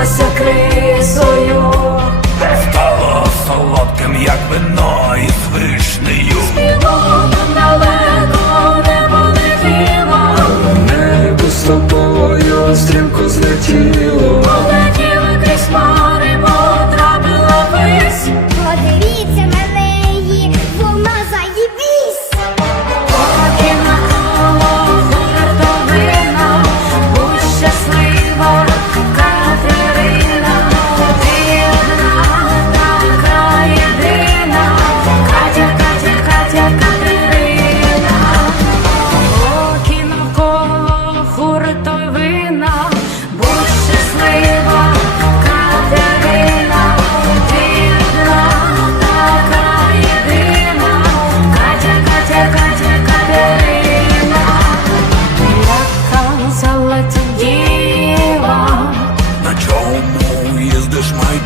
Розірвалася крик